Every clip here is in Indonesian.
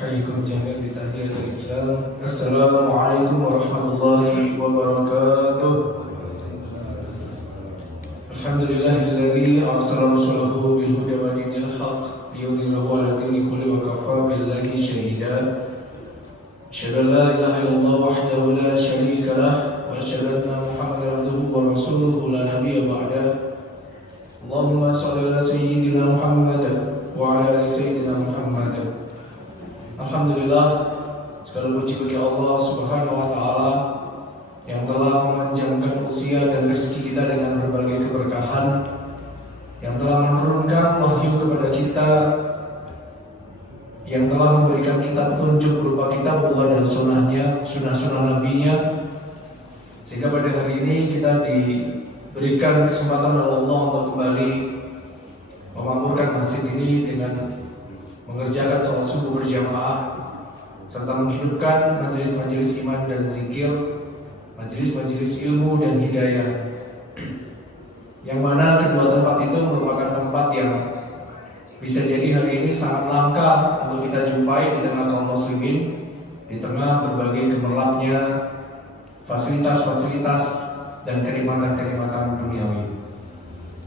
أحييكم جميعا بتحية الإسلام. السلام عليكم ورحمة الله وبركاته. الحمد لله الذي أرسل رسوله بالهدى ودين الحق ليظهره على الدين كله وكفى بالله شهيدا. أشهد أن لا إله إلا الله وحده لا شريك له وأشهد أن محمدا عبده ورسوله لا نبي بعده. اللهم صل على سيدنا محمد وعلى آل سيدنا محمد. Alhamdulillah, segala puji bagi Allah Subhanahu wa Ta'ala yang telah memanjangkan usia dan rezeki kita dengan berbagai keberkahan, yang telah menurunkan wahyu kepada kita, yang telah memberikan kita petunjuk berupa kitab Allah dan sunnahnya, sunnah-sunnah nabinya, sehingga pada hari ini kita diberikan kesempatan oleh Allah untuk kembali memakmurkan masjid ini dengan mengerjakan salat subuh berjamaah serta menghidupkan majelis-majelis iman dan zikir, majelis-majelis ilmu dan hidayah, yang mana kedua tempat itu merupakan tempat yang bisa jadi hari ini sangat langka untuk kita jumpai di tengah kaum muslimin, di tengah berbagai gemerlapnya fasilitas-fasilitas dan kenikmatan-kenikmatan duniawi.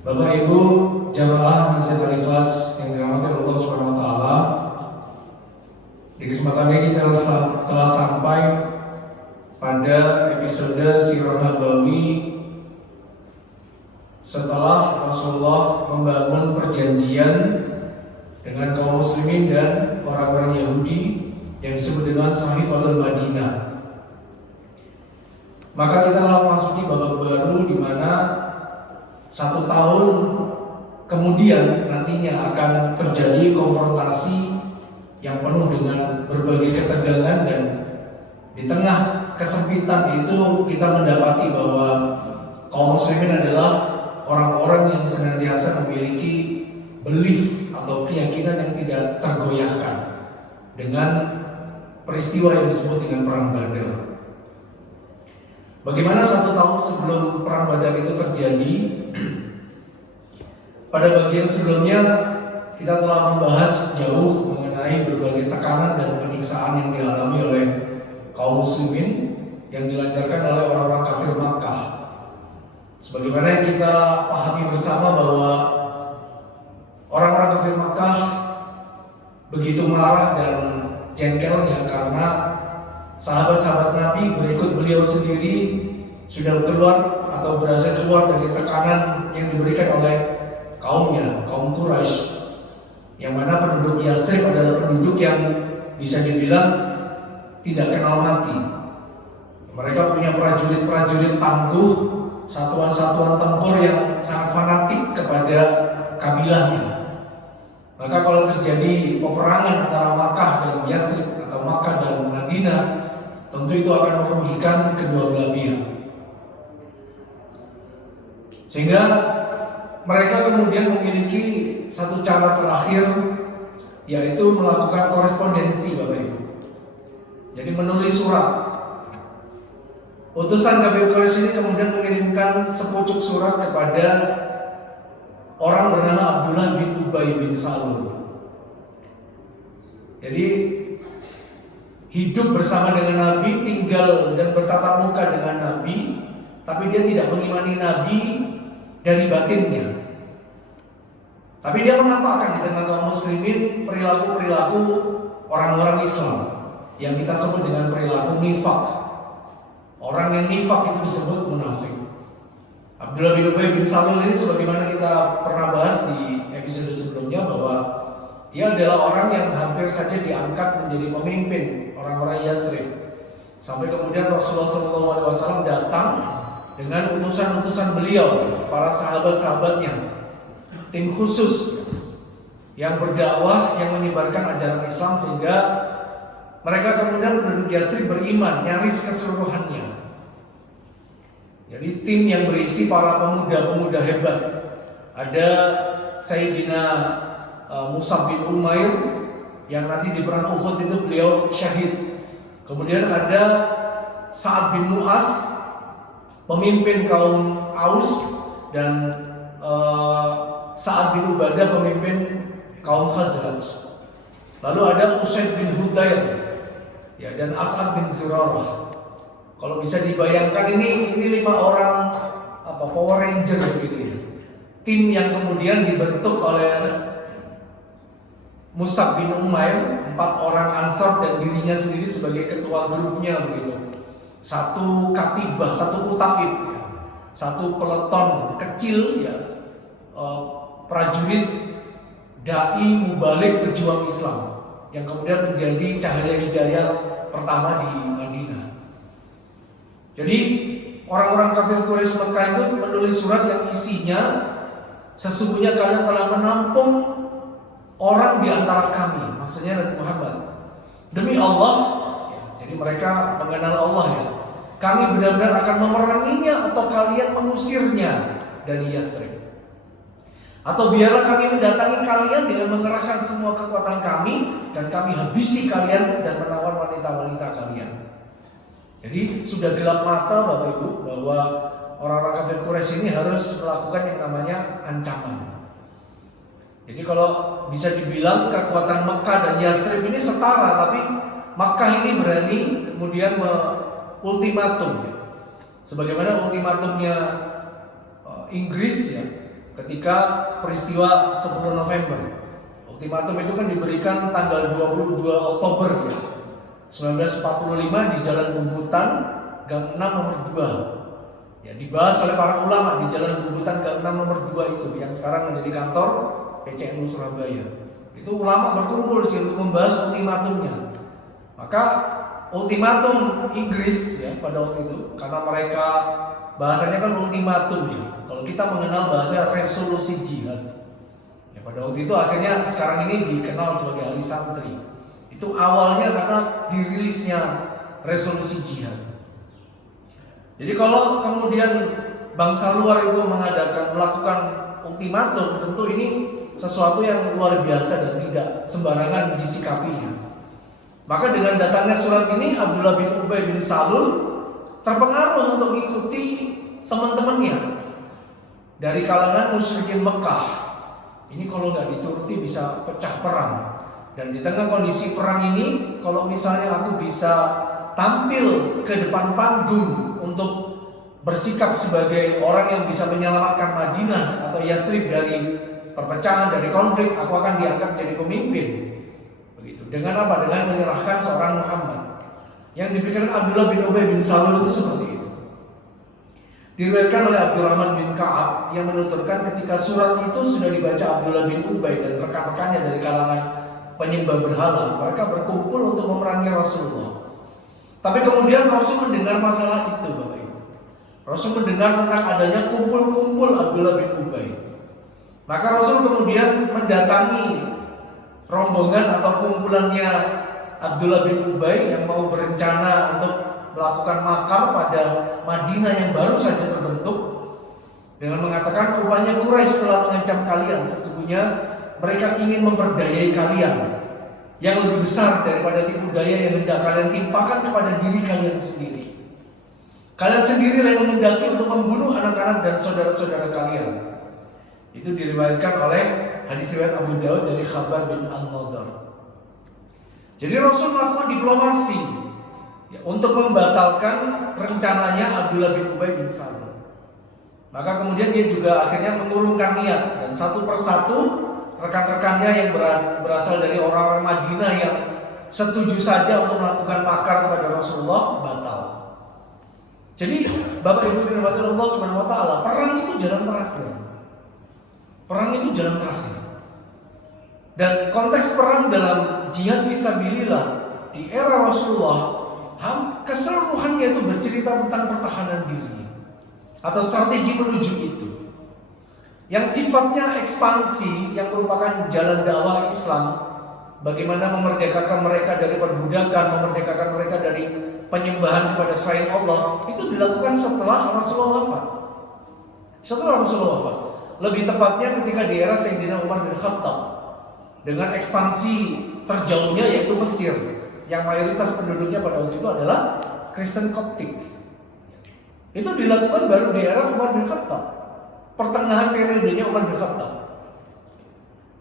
Bapak Ibu jamaah masjid Al-Ikhlas yang dirahmati Allah Subhanahu wa Ta'ala, di kesempatan ini kita telah sampai pada episode Sirah Nabawi setelah Rasulullah membangun perjanjian dengan kaum muslimin dan orang-orang Yahudi yang disebut dengan Sahifatul Madinah. Maka kita telah memasuki babak baru di mana 1 tahun kemudian nantinya akan terjadi konfrontasi yang penuh dengan berbagai ketegangan, dan di tengah kesempitan itu kita mendapati bahwa kaum muslimin adalah orang-orang yang senantiasa memiliki belief atau keyakinan yang tidak tergoyahkan dengan peristiwa yang disebut dengan Perang Badar. Bagaimana 1 tahun sebelum Perang Badar itu terjadi? Pada bagian sebelumnya kita telah membahas jauh mengenai berbagai tekanan dan penyiksaan yang dialami oleh kaum muslimin yang dilancarkan oleh orang-orang kafir Makkah. Sebagaimana yang kita pahami bersama bahwa orang-orang kafir Makkah begitu marah dan jengkelnya karena sahabat-sahabat Nabi berikut beliau sendiri sudah keluar atau berhasil keluar dari tekanan yang diberikan oleh kaumnya, kaum Quraisy, yang mana penduduk Yathrib adalah penduduk yang bisa dibilang tidak kenal mati. Mereka punya prajurit-prajurit tangguh, satuan-satuan tempur yang sangat fanatik kepada kabilahnya. Maka kalau terjadi peperangan antara Makkah dan Yathrib atau Makkah dan Madinah, tentu itu akan merugikan kedua belah pihak. Sehingga mereka kemudian memiliki satu cara terakhir, yaitu melakukan korespondensi, Bapak Ibu. Jadi menulis surat. Utusan kafir Quraisy ini kemudian mengirimkan sepucuk surat kepada orang bernama Abdullah bin Ubay bin Salul. Jadi hidup bersama dengan Nabi, tinggal dan bertatap muka dengan Nabi, tapi dia tidak mengimani Nabi dari batinnya. Tapi dia menampakkan di tengah kaum muslimin perilaku-perilaku orang-orang Islam yang kita sebut dengan perilaku nifak. Orang yang nifak itu disebut munafik. Abdullah bin Ubay bin Salul ini sebagaimana kita pernah bahas di episode sebelumnya bahwa dia adalah orang yang hampir saja diangkat menjadi pemimpin orang-orang Yathrib. Sampai kemudian Rasulullah SAW datang dengan utusan-utusan beliau, para sahabat-sahabatnya, tim khusus yang berdakwah, yang menyebarkan ajaran Islam, sehingga mereka kemudian penduduk Yathrib beriman nyaris keseluruhannya. Jadi tim yang berisi para pemuda-pemuda hebat. Ada Sayyidina Mus'ab bin Umair yang nanti di perang Uhud itu beliau syahid. Kemudian ada Sa'ad bin Mu'az, pemimpin kaum Aus, dan Sa'ad bin Ubadah, pemimpin kaum Khazraj. Lalu ada Usaid bin Hudayr, ya, dan As'ad bin Zurarah. Kalau bisa dibayangkan ini 5 orang Power Ranger gitu ya. Tim yang kemudian dibentuk oleh Mus'ab bin Umair, 4 orang Ansor dan dirinya sendiri sebagai ketua grupnya begitu. Satu katibah, satu kutaib, ya. Satu peleton kecil, ya, prajurit dai mubalik pejuang Islam yang kemudian menjadi cahaya hidayah pertama di Madinah. Jadi orang-orang kafir Quraisy Mekah itu menulis surat yang isinya, sesungguhnya kalian telah menampung orang di antara kami, maksudnya Nabi Muhammad, demi Allah, ya, jadi mereka mengenal Allah, ya, kami benar-benar akan memeranginya atau kalian mengusirnya dari Yasrib. Atau biarlah kami mendatangi kalian dengan mengerahkan semua kekuatan kami dan kami habisi kalian dan menawan wanita-wanita kalian. Jadi sudah gelap mata Bapak Ibu bahwa orang-orang kafir Quraisy ini harus melakukan yang namanya ancaman. Jadi kalau bisa dibilang kekuatan Mekah dan Yasrib ini setara, tapi Mekah ini berani kemudian ultimatum, ya. Sebagaimana ultimatumnya Inggris, ya, ketika peristiwa 10 November. Ultimatum itu kan diberikan tanggal 22 Oktober, ya, 1945 di Jalan Bubutan Gang 6 nomor 2. Ya, dibahas oleh para ulama di Jalan Bubutan Gang 6 nomor 2 itu yang sekarang menjadi kantor PCNU Surabaya. Itu ulama berkumpul sih untuk membahas ultimatumnya. Maka ultimatum Inggris, ya, pada waktu itu, karena mereka bahasanya kan ultimatum, ya. Kalau kita mengenal bahasa resolusi jihad, ya, pada waktu itu akhirnya sekarang ini dikenal sebagai Ali Santri. Itu awalnya karena dirilisnya resolusi jihad. Jadi kalau kemudian bangsa luar itu melakukan ultimatum, tentu ini sesuatu yang luar biasa dan tidak sembarangan disikapinya. Maka dengan datangnya surat ini, Abdullah bin Ubay bin Salul terpengaruh untuk mengikuti teman-temannya dari kalangan musyrikin Mekah. Ini kalau nggak dituruti bisa pecah perang. Dan di tengah kondisi perang ini, kalau misalnya aku bisa tampil ke depan panggung untuk bersikap sebagai orang yang bisa menyelamatkan Madinah atau Yasrib dari perpecahan, dari konflik, aku akan diangkat jadi pemimpin. Begitu. Dengan apa? Dengan menyerahkan seorang Muhammad. Yang dipikirkan Abdullah bin Ubay bin Salul itu seperti itu. Diriwayatkan oleh Abdurrahman bin Ka'ab yang menuturkan ketika surat itu sudah dibaca Abdullah bin Ubay dan rekan-rekannya dari kalangan penyembah berhala, mereka berkumpul untuk memerangi Rasulullah. Tapi kemudian Rasul mendengar masalah itu, Bapak Ibu. Rasul mendengar tentang adanya kumpul-kumpul Abdullah bin Ubay. Maka Rasul kemudian mendatangi rombongan atau kumpulannya Abdullah bin Ubay yang mau berencana untuk melakukan makar pada Madinah yang baru saja terbentuk, dengan mengatakan rupanya Quraisy telah mengancam kalian, sesungguhnya mereka ingin memperdayai kalian yang lebih besar daripada tipu daya yang hendak kalian timpakan kepada diri kalian sendiri. Kalian sendiri yang menghendaki untuk membunuh anak-anak dan saudara-saudara kalian. Itu diriwayatkan oleh hadis riwayat Abu Daud dari Khabar bin Al-Nadar. Jadi Rasul melakukan diplomasi, ya, untuk membatalkan rencananya Abdullah bin Ubay bin Salul. Maka kemudian dia juga akhirnya mengurungkan niat, dan satu persatu rekan-rekannya yang berasal dari orang-orang Madinah yang setuju saja untuk melakukan makar kepada Rasulullah batal. Jadi Bapak Ibu dirahmati Allah Subhanahu wa taala, perang itu jalan terakhir. Perang itu jalan terakhir. Dan konteks perang dalam jihad fisabilillah di era Rasulullah keseluruhannya itu bercerita tentang pertahanan diri atau strategi menuju itu, yang sifatnya ekspansi, yang merupakan jalan dakwah Islam. Bagaimana memerdekakan mereka dari perbudakan, memerdekakan mereka dari penyembahan kepada selain Allah, itu dilakukan setelah Rasulullah wafat. Setelah Rasulullah wafat, lebih tepatnya ketika di era Sayyidina Umar bin Khattab, dengan ekspansi terjauhnya yaitu Mesir, yang mayoritas penduduknya pada waktu itu adalah Kristen Koptik. Itu dilakukan baru di era Umar bin Khattab, pertengahan periodenya Umar bin Khattab,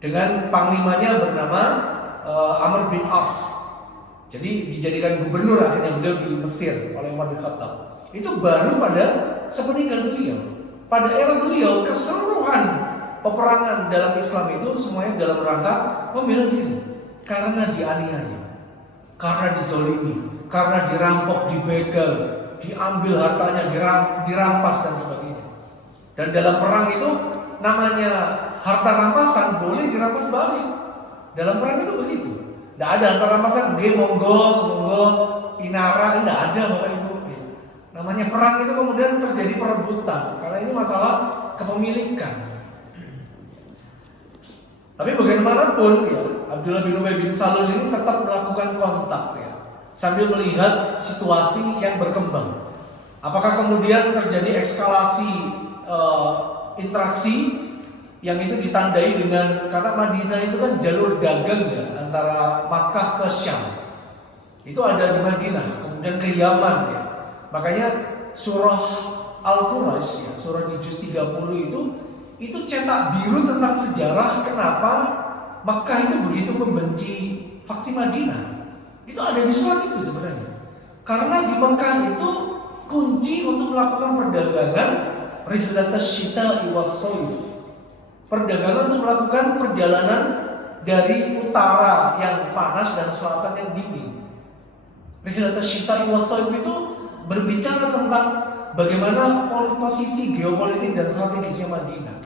dengan panglimanya bernama Amr bin As. Jadi dijadikan gubernur akhirnya beliau di Mesir oleh Umar bin Khattab. Itu baru pada sepeninggal beliau. Pada era beliau keseluruhan peperangan dalam Islam itu semuanya dalam rangka membela diri karena dianiaya, karena dizolimi, karena dirampok, dibegal, diambil hartanya, dirampas dan sebagainya. Dan dalam perang itu namanya harta rampasan boleh dirampas balik. Dalam perang itu begitu. Tidak ada harta rampasan, monggo, pinara, tidak ada Bapak Ibu. Namanya perang itu kemudian terjadi perebutan karena ini masalah kepemilikan. Tapi bagaimanapun ya, Abdullah bin Ubay bin Salul ini tetap melakukan kontak ya, sambil melihat situasi yang berkembang. Apakah kemudian terjadi eskalasi interaksi yang itu ditandai dengan, karena Madinah itu kan jalur dagang ya, antara Makkah ke Syam. Itu ada di Madinah, kemudian ke Yaman ya. Makanya surah Al-Quraish ya, surah di juz 30 itu cetak biru tentang sejarah kenapa Makkah itu begitu membenci faksi Madinah. Itu ada di surat itu sebenarnya. Karena di Makkah itu kunci untuk melakukan perdagangan rihlatas syita'i was-shaif. Perdagangan untuk melakukan perjalanan dari utara yang panas dan selatan yang dingin. Rihlatas syita'i was-shaif itu berbicara tentang bagaimana posisi geopolitik dan strategisnya Madinah.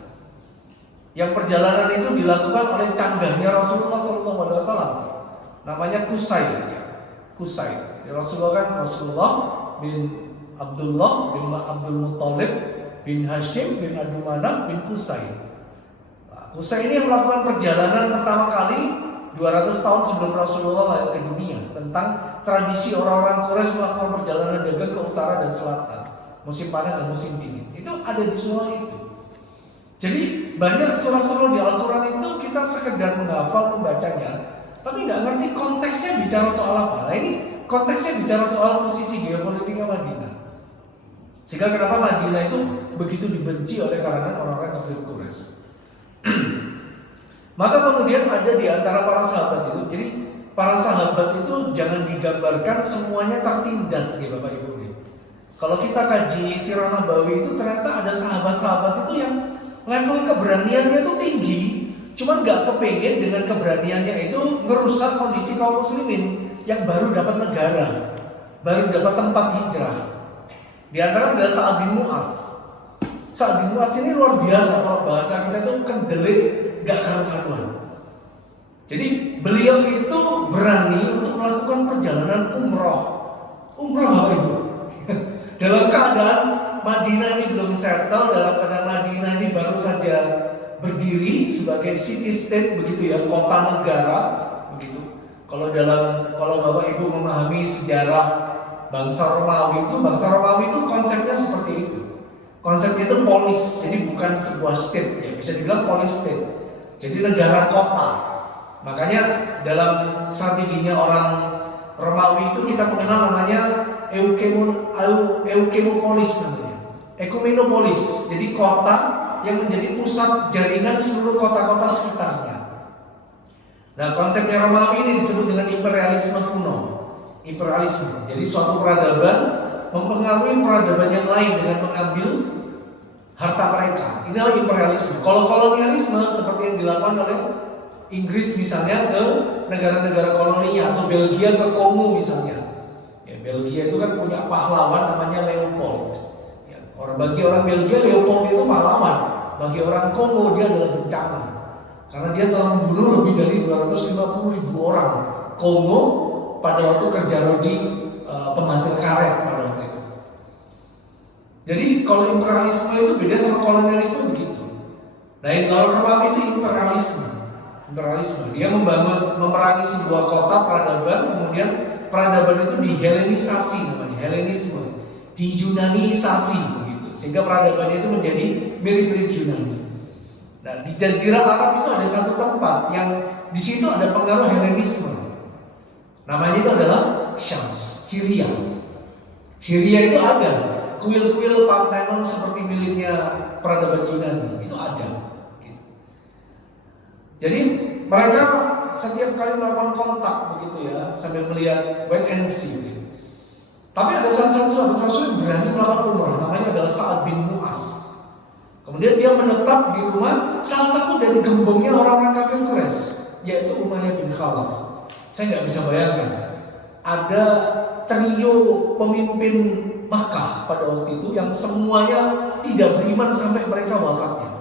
Yang perjalanan itu dilakukan oleh canggahnya Rasulullah SAW, namanya Qusay. Qusay. Rasulullah bin Abdullah bin Abdul Muttalib bin Hashim bin Abdul Manaf bin Qusay. Qusay ini yang melakukan perjalanan pertama kali 200 tahun sebelum Rasulullah lahir ke dunia, tentang tradisi orang-orang Quraisy melakukan perjalanan dagang ke utara dan selatan, musim panas dan musim dingin. Itu ada di surah itu. Jadi banyak surah-surah di Al-Quran itu kita sekedar menghafal, membacanya, tapi nggak ngerti konteksnya bicara soal apa. Nah ini konteksnya bicara soal posisi geopolitiknya Madinah. Sehingga kenapa Madinah itu begitu dibenci oleh kalangan orang-orang kafir Quraisy. Maka kemudian ada di antara para sahabat itu, jadi para sahabat itu jangan digambarkan semuanya tertindas ya Bapak Ibu. Kalau kita kaji Sirah Nabawi itu ternyata ada sahabat-sahabat itu yang level keberaniannya itu tinggi, cuman nggak kepengen dengan keberaniannya itu ngerusak kondisi kaum muslimin yang baru dapat negara, baru dapat tempat hijrah. Di antara adalah Sa'ad bin Mu'adz. Sa'ad bin Mu'adz ini luar biasa, kalau bahasa kita itu kendelik, nggak karu-karuan. Jadi beliau itu berani untuk melakukan perjalanan umroh Bapak Ibu. Dalam keadaan Madinah ini belum settle, dalam keadaan Madinah ini baru saja berdiri sebagai city state begitu ya, kota negara begitu. Kalau Bapak Ibu memahami sejarah bangsa Romawi itu konsepnya seperti itu. Konsepnya itu polis, jadi bukan sebuah state ya, bisa dibilang polis state. Jadi negara kota. Makanya dalam strateginya orang Romawi itu kita mengenal namanya Eukenopolis namanya. Ekumenopolis, jadi kota yang menjadi pusat jaringan seluruh kota-kota sekitarnya. Nah, konsepnya Romawi ini disebut dengan imperialisme kuno. Imperialisme, jadi suatu peradaban mempengaruhi peradaban yang lain dengan mengambil harta mereka. Ini adalah imperialisme. Kalau kolonialisme seperti yang dilakukan oleh Inggris misalnya ke negara-negara koloninya, atau Belgia ke Kongo misalnya. Ya, Belgia itu kan punya pahlawan namanya Leopold. Ya, bagi orang Belgia Leopold itu pahlawan. Bagi orang Kongo dia adalah bencana. Karena dia telah membunuh lebih dari 250.000 orang Kongo pada waktu kerja rodi penghasil karet pada waktu itu. Jadi kalau imperialisme itu beda sama kolonialisme begitu. Nah, kalau Romawi itu imperialisme. Dia memerangi sebuah kota peradaban, kemudian peradaban itu dihelenisasi namanya, Helenisme, diyunanisasi begitu, sehingga peradabannya itu menjadi mirip-mirip Yunani. Nah, di Jazirah Arab itu ada satu tempat yang di situ ada pengaruh Helenisme. Namanya itu adalah Syams, Syria. Syria itu ada kuil-kuil Parthenon seperti miliknya peradaban Yunani, itu ada. Jadi mereka setiap kali melakukan kontak begitu ya, sambil melihat wait and see gitu. Tapi ada salah satu sahabat Rasul yang berani melakukan umrah, namanya adalah Sa'ad bin Mu'az. Kemudian dia menetap di rumah salah satu dari gembongnya orang-orang kafir Quraisy, yaitu Umayyah bin Khalaf. Saya nggak bisa bayangkan ada trio pemimpin Makkah pada waktu itu yang semuanya tidak beriman sampai mereka wafatnya.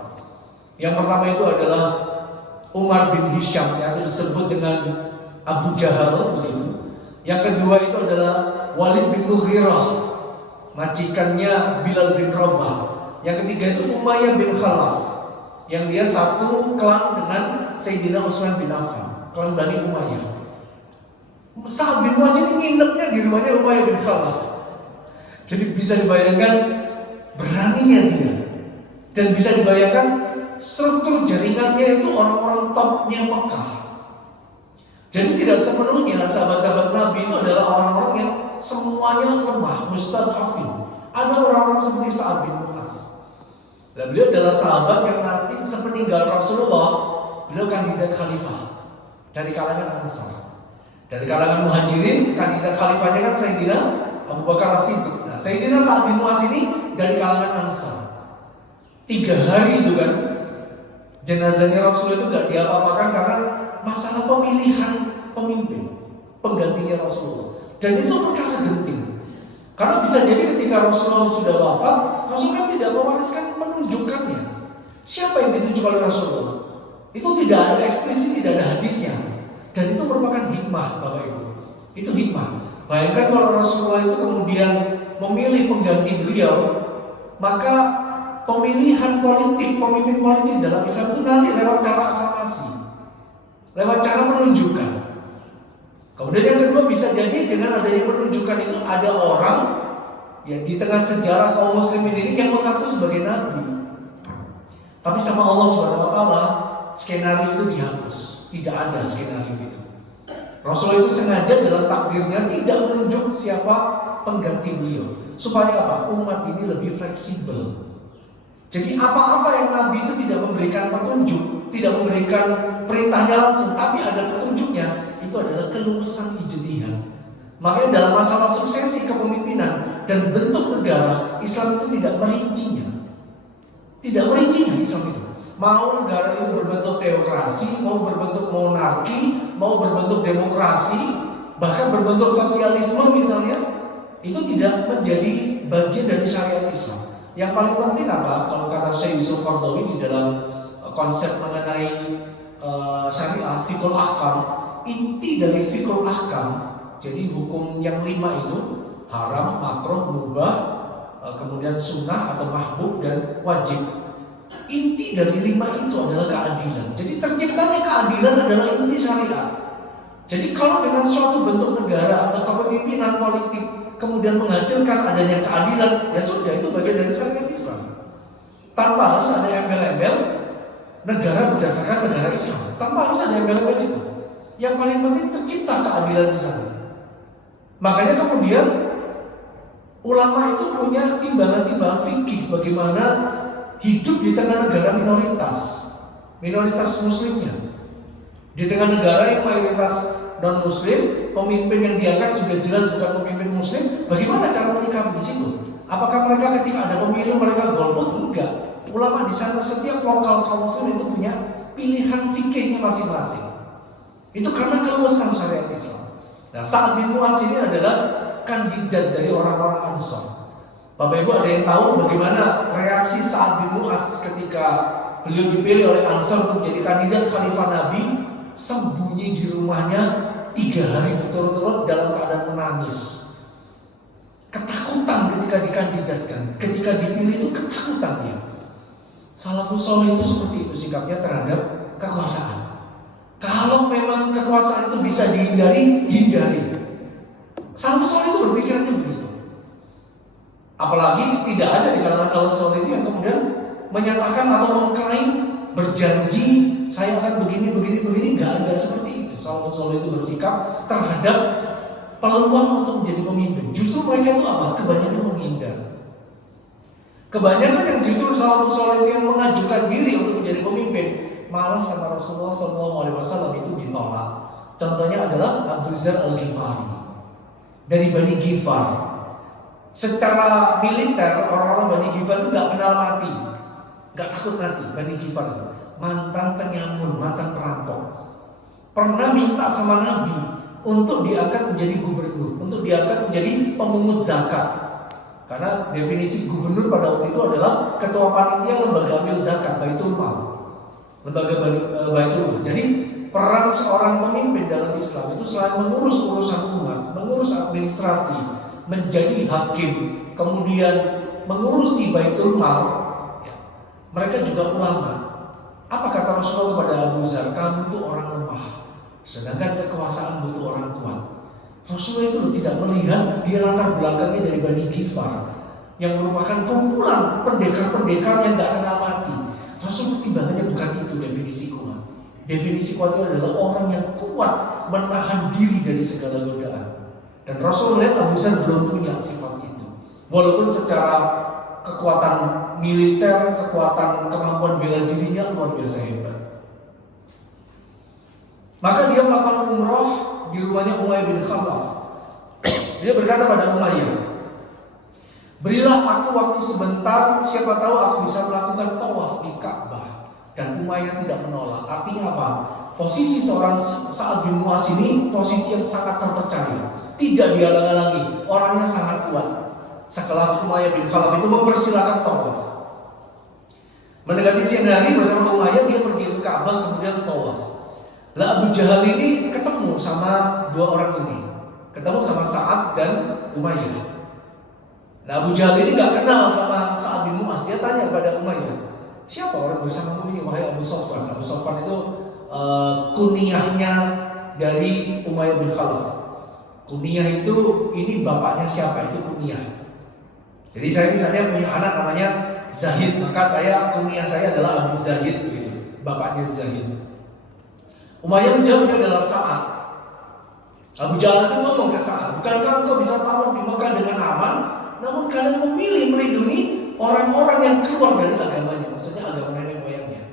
Yang pertama itu adalah Umar bin Hisham yang disebut dengan Abu Jahal begitu. Yang kedua itu adalah Walid bin Mughirah, majikannya Bilal bin Rabah. Yang ketiga itu Umayyah bin Khalaf, yang dia satu klan dengan Sayyidina Utsman bin Affan, klan Bani Umayyah. Sa'ad bin Mu'az ini nginepnya di rumahnya Umayyah bin Khalaf. Jadi bisa dibayangkan beraninya dia, dan bisa dibayangkan struktur jaringannya itu orang-orang topnya Mekah. Jadi tidak sepenuhnya sahabat-sahabat Nabi itu adalah orang-orang yang semuanya lemah, mustad'afin. Ada orang-orang seperti Sa'ad bin Mu'az. Dan beliau adalah sahabat yang nanti sepeninggal Rasulullah, beliau kandidat khalifah dari kalangan Ansar. Dari kalangan Muhajirin, kandidat khalifahnya kan Sayyidina Abu Bakar As-Siddiq. Nah, Sayyidina Sa'ad bin Mu'az ini dari kalangan Ansar. 3 hari itu kan jenazahnya Rasulullah itu gak diapa-apakan karena masalah pemilihan pemimpin penggantinya Rasulullah. Dan itu perkara genting. Karena bisa jadi ketika Rasulullah sudah wafat, Rasulullah kan tidak mewariskan penunjukannya. Siapa yang ditunjuk oleh Rasulullah? Itu tidak ada eksplisit, tidak ada hadisnya. Dan itu merupakan hikmah, Bapak Ibu. Itu hikmah. Bayangkan kalau Rasulullah itu kemudian memilih pengganti beliau, maka pemilihan politik, pemimpin politik dalam Islam itu nanti lewat cara aklamasi, lewat cara menunjukkan. Kemudian yang kedua bisa jadi dengan adanya penunjukan itu ada orang yang di tengah sejarah kaum muslimin ini yang mengaku sebagai nabi. Tapi sama Allah Subhanahu wa taala skenario itu dihapus. Tidak ada skenario itu. Rasulullah itu sengaja dalam takdirnya tidak menunjuk siapa pengganti beliau. Supaya apa? Umat ini lebih fleksibel. Jadi apa-apa yang Nabi itu tidak memberikan petunjuk, tidak memberikan perintahnya langsung, tapi ada petunjuknya, itu adalah keluasan ijtihad. Makanya dalam masalah suksesi kepemimpinan dan bentuk negara, Islam itu tidak merincinya. Tidak merincinya Islam itu. Mau negara itu berbentuk teokrasi, mau berbentuk monarki, mau berbentuk demokrasi, bahkan berbentuk sosialisme misalnya, itu tidak menjadi bagian dari syariat Islam. Yang paling penting apa? Kalau kata Syekh Yusuf Qaradawi di dalam konsep mengenai syariah, fikul ahkam, inti dari fikul ahkam, jadi hukum yang 5 itu haram, makruh, mubah, kemudian sunnah atau mahbub dan wajib. Inti dari 5 itu adalah keadilan. Jadi terciptanya keadilan adalah inti syariat. Jadi kalau dengan suatu bentuk negara atau kepemimpinan politik kemudian menghasilkan adanya keadilan, ya sudah, itu bagian dari syariat Islam. Tanpa harus ada embel-embel negara berdasarkan negara Islam. Tanpa harus ada embel-embel itu. Yang paling penting tercipta keadilan di sana. Makanya kemudian ulama itu punya timbangan-timbangan fikih bagaimana hidup di tengah negara minoritas muslimnya. Di tengah negara yang mayoritas non-muslim, pemimpin yang diangkat sudah jelas bukan pemimpin muslim, bagaimana cara menyikapi di situ? Apakah mereka ketika ada pemilu mereka golput? Enggak. Ulama di sana setiap lokal kaum muslim itu punya pilihan fikihnya masing-masing. Itu karena keluasan syariat Islam. Nah, Sa'ad bin Mu'az ini adalah kandidat dari orang-orang Ansar. Bapak Ibu ada yang tahu bagaimana reaksi Sa'ad bin Mu'az ketika beliau dipilih oleh Ansar untuk jadi kandidat khalifah Nabi? Sembunyi di rumahnya 3 hari berturut-turut dalam keadaan menangis. Ketakutan ketika dikandidatkan, ketika dipilih itu ketakutan dia. Salafus saleh itu seperti itu sikapnya terhadap kekuasaan. Kalau memang kekuasaan itu bisa dihindari, hindari. Salafus saleh itu berpikirannya begitu. Apalagi tidak ada di kalangan salafus saleh itu yang kemudian menyatakan atau mengklaim berjanji saya akan begini, enggak seperti itu. Salafus saleh itu bersikap terhadap peluang untuk menjadi pemimpin. Justru mereka itu apa? Kebanyakan menghindar. Kebanyakan yang justru salafus saleh yang mengajukan diri untuk menjadi pemimpin, malah sama Rasulullah SAW itu ditolak. Contohnya adalah Abu Dzar Al-Ghifari dari Bani Ghifar. Secara militer orang-orang Bani Ghifar itu nggak kenal mati, nggak takut mati. Bani Ghifar itu mantan penyamun, mantan perampok, pernah minta sama Nabi untuk diangkat menjadi gubernur, untuk diangkat menjadi pemungut zakat. Karena definisi gubernur pada waktu itu adalah ketua panitia lembaga amil zakat, Baitul Mal, lembaga Baitul Mal. Jadi peran seorang pemimpin dalam Islam itu selain mengurus urusan umat, mengurus administrasi, menjadi hakim, kemudian mengurusi Baitul Mal, ya, mereka juga ulama. Apa kata Rasulullah kepada Abu Dzar? Kamu itu orang lemah, sedangkan kekuasaan butuh orang kuat. Rasulullah itu tidak melihat dia latar belakangnya dari Bani Ghifar yang merupakan kumpulan pendekar-pendekar yang tidak kenal mati. Rasulullah timbangannya bukan itu definisi kuat. Definisi kuat itu adalah orang yang kuat menahan diri dari segala godaan. Dan Rasul melihat Abu Dzar belum punya sifat itu. Walaupun secara kekuatan militer, kekuatan kemampuan bela dirinya luar biasa hebat. Maka dia melakukan umroh di rumahnya Umayyah bin Khalaf. Dia berkata pada Umayyah, berilah aku waktu sebentar, siapa tahu aku bisa melakukan tawaf di Ka'bah. Dan Umayyah tidak menolak. Artinya apa? Posisi seorang Sa'ad bin Mu'adz ini posisi yang sangat terpercaya, tidak dihalang-halangi, orangnya sangat kuat. Sekelas Umayyah bin Khalaf itu mempersilakan tawaf. Mendekati siang hari bersama Umayyah dia pergi ke Ka'bah kemudian tawaf. Lah Abu Jahal ini ketemu sama dua orang ini, ketemu sama Sa'ad dan Umayyah. Nah Abu Jahal ini gak kenal sama Sa'ad bin Mu'adz. Dia tanya kepada Umayyah, siapa orang bersamamu ini wahai Abu Sofwan? Abu Sofwan itu kunyahnya dari Umayyah bin Khalaf. Kunyah itu ini bapaknya siapa? Itu kunyah. Jadi saya misalnya punya anak namanya Zahid, maka kunyah saya adalah Abu Zahid begitu. Bapaknya Zahid. Umayyah menjawab dia adalah Sa'ad. Abu Jahal itu ngomong ke Sa'ad, bukankah engkau bisa tawaf di Mekah dengan aman? Namun kalian memilih melindungi orang-orang yang keluar dari agamanya, maksudnya agama nenek moyangnya.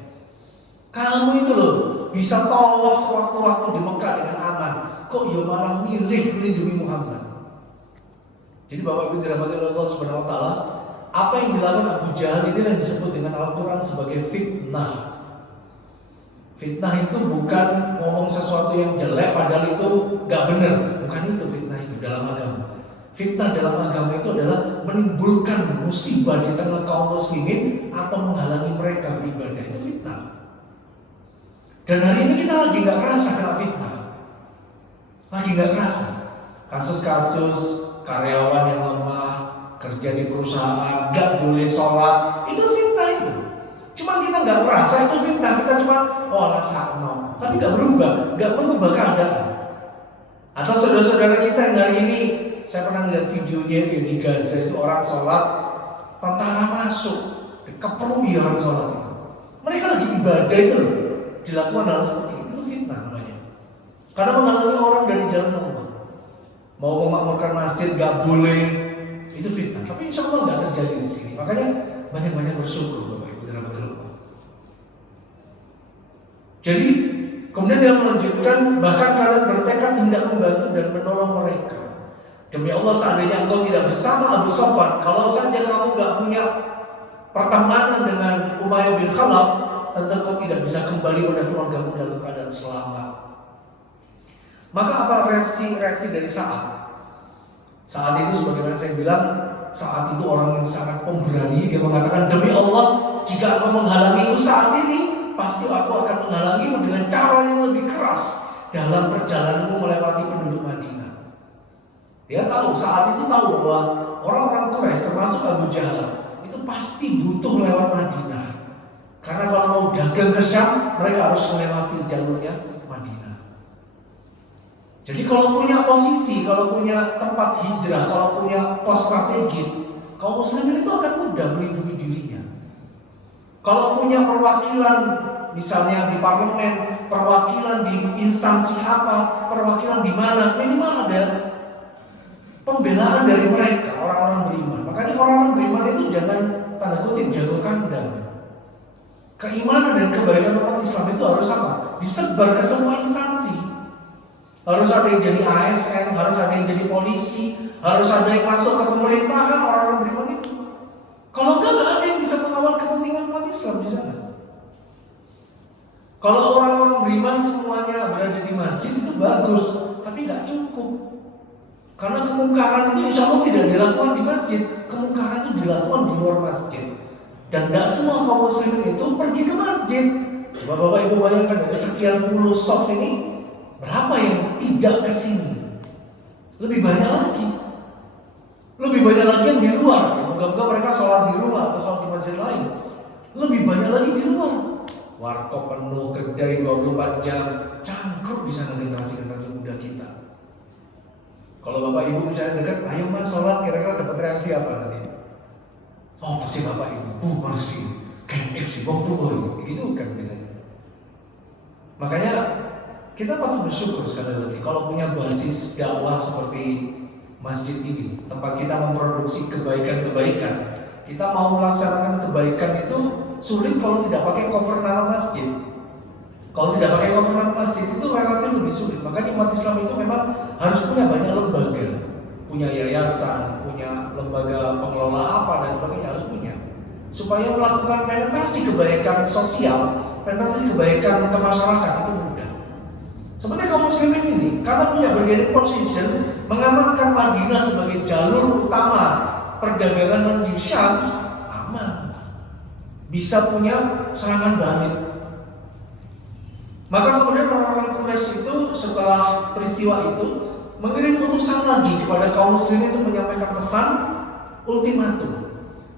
Kamu itu loh bisa tawaf sewaktu-waktu di Mekah dengan aman, kok ya malah milih melindungi Muhammad. Jadi Bapak Ibu dirahmati oleh Allah Subhanahu wa taala, apa yang dilakukan Abu Jahal ini yang disebut dengan Al-Qur'an sebagai fitnah. Fitnah itu bukan ngomong sesuatu yang jelek padahal itu gak benar, bukan itu fitnah itu dalam agama. Fitnah dalam agama itu adalah menimbulkan musibah di tengah kaum muslimin atau menghalangi mereka beribadah. Itu fitnah. Dan hari ini kita lagi gak kerasa kena fitnah. Lagi gak kerasa. Kasus-kasus karyawan yang lemah, kerja di perusahaan, gak boleh sholat, itu fitnah itu. Cuma kita gak merasa itu fitnah. Kita cuma, oh alah sakno. Tapi gak berubah, gak mengubah keadaan. Atau saudara-saudara kita yang hari ini, saya pernah lihat videonya yang di Gaza itu orang sholat, tentara masuk, keperui orang sholat itu. Mereka lagi ibadah itu loh, dilakukan hal seperti itu fitnah namanya. Karena menghalangi orang dari jalan Allah. Mau memakmurkan masjid gak boleh, itu fitnah. Tapi insya Allah gak terjadi di sini. Makanya banyak-banyak bersyukur Bapak Ibu dalam Allah. Jadi kemudian dia melanjutkan, bahkan kalian bertekad hendak membantu dan menolong mereka. Demi Allah seandainya engkau tidak bersama Abu Sofwan, kalau saja kamu gak punya pertemanan dengan Umayyah bin Khalaf, tentu engkau tidak bisa kembali pada keluargamu dalam keadaan selamat. Maka apa reaksi dari Sa'ad? Saat itu sebagaimana saya bilang, Sa'ad itu orang yang sangat pemberani. Dia mengatakan, demi Allah, jika engkau menghalangiku saat ini, pasti aku akan menghalangimu dengan cara yang lebih keras dalam perjalananmu melewati penduduk Madinah. Dia tahu, saat itu tahu bahwa orang-orang Quraisy termasuk Abu Jahal itu pasti butuh lewat Madinah. Karena kalau mau dagang ke Syam, mereka harus melewati jalurnya Madinah. Jadi kalau punya posisi, kalau punya tempat hijrah, kalau punya pos strategis, kaum muslimin itu akan mudah melindungi dirinya. Kalau punya perwakilan, misalnya di parlemen, perwakilan di instansi apa, perwakilan di mana, minimal ada pembelaan dari mereka, orang-orang beriman. Makanya orang-orang beriman itu jangan tanda kutip jago kandang. Keimanan dan kebaikan umat Islam itu harus apa? Disebar ke semua instansi. Harus ada yang jadi ASN, harus ada yang jadi polisi, harus ada yang masuk ke pemerintahan, orang-orang beriman itu. Kalau enggak ada yang bisa mengawal kepentingan umat Islam di sana. Kalau orang-orang beriman semuanya berada di masjid itu bagus, tapi nggak cukup. Karena kemungkaran itu insya Allah tidak dilakukan di masjid, kemungkaran itu dilakukan di luar masjid. Dan tidak semua kaum muslimin itu pergi ke masjid. Coba Bapak Ibu bayangkan dari sekian puluh soft ini, berapa yang tidak ke sini? Lebih banyak lagi. Lebih banyak lagi yang di luar. Ya, moga-moga mereka sholat di rumah atau sholat di masjid lain. Lebih banyak lagi di luar. Warkop penuh, kedai 24 jam, cangkruk di sana generasi-generasi muda kita. Kalau Bapak Ibu misalnya dekat, ayo mas sholat, kira-kira dapat reaksi apa nanti? Oh pasti Bapak Ibu, masih kayak eksi, gitu kan biasanya. Makanya kita patut bersyukur sekali lagi kalau punya basis dakwah seperti masjid ini, tempat kita memproduksi kebaikan-kebaikan. Kita mau melaksanakan kebaikan itu sulit kalau tidak pakai cover nama masjid. Kalau tidak pakai cover nama masjid itu relatif lebih sulit. Makanya umat Islam itu memang harus punya banyak lembaga, punya yayasan, punya lembaga pengelola apa dan sebagainya, harus punya, supaya melakukan penetrasi kebaikan sosial, penetrasi kebaikan ke masyarakat itu mudah. Seperti kaum muslimin ini, karena punya bargaining position, mengamankan Madinah sebagai jalur utama perdagangan menuju Syam, aman. Bisa punya serangan balik. Maka kemudian orang-orang Quraisy itu setelah peristiwa itu mengirim utusan lagi kepada kaum muslimin untuk menyampaikan pesan ultimatum.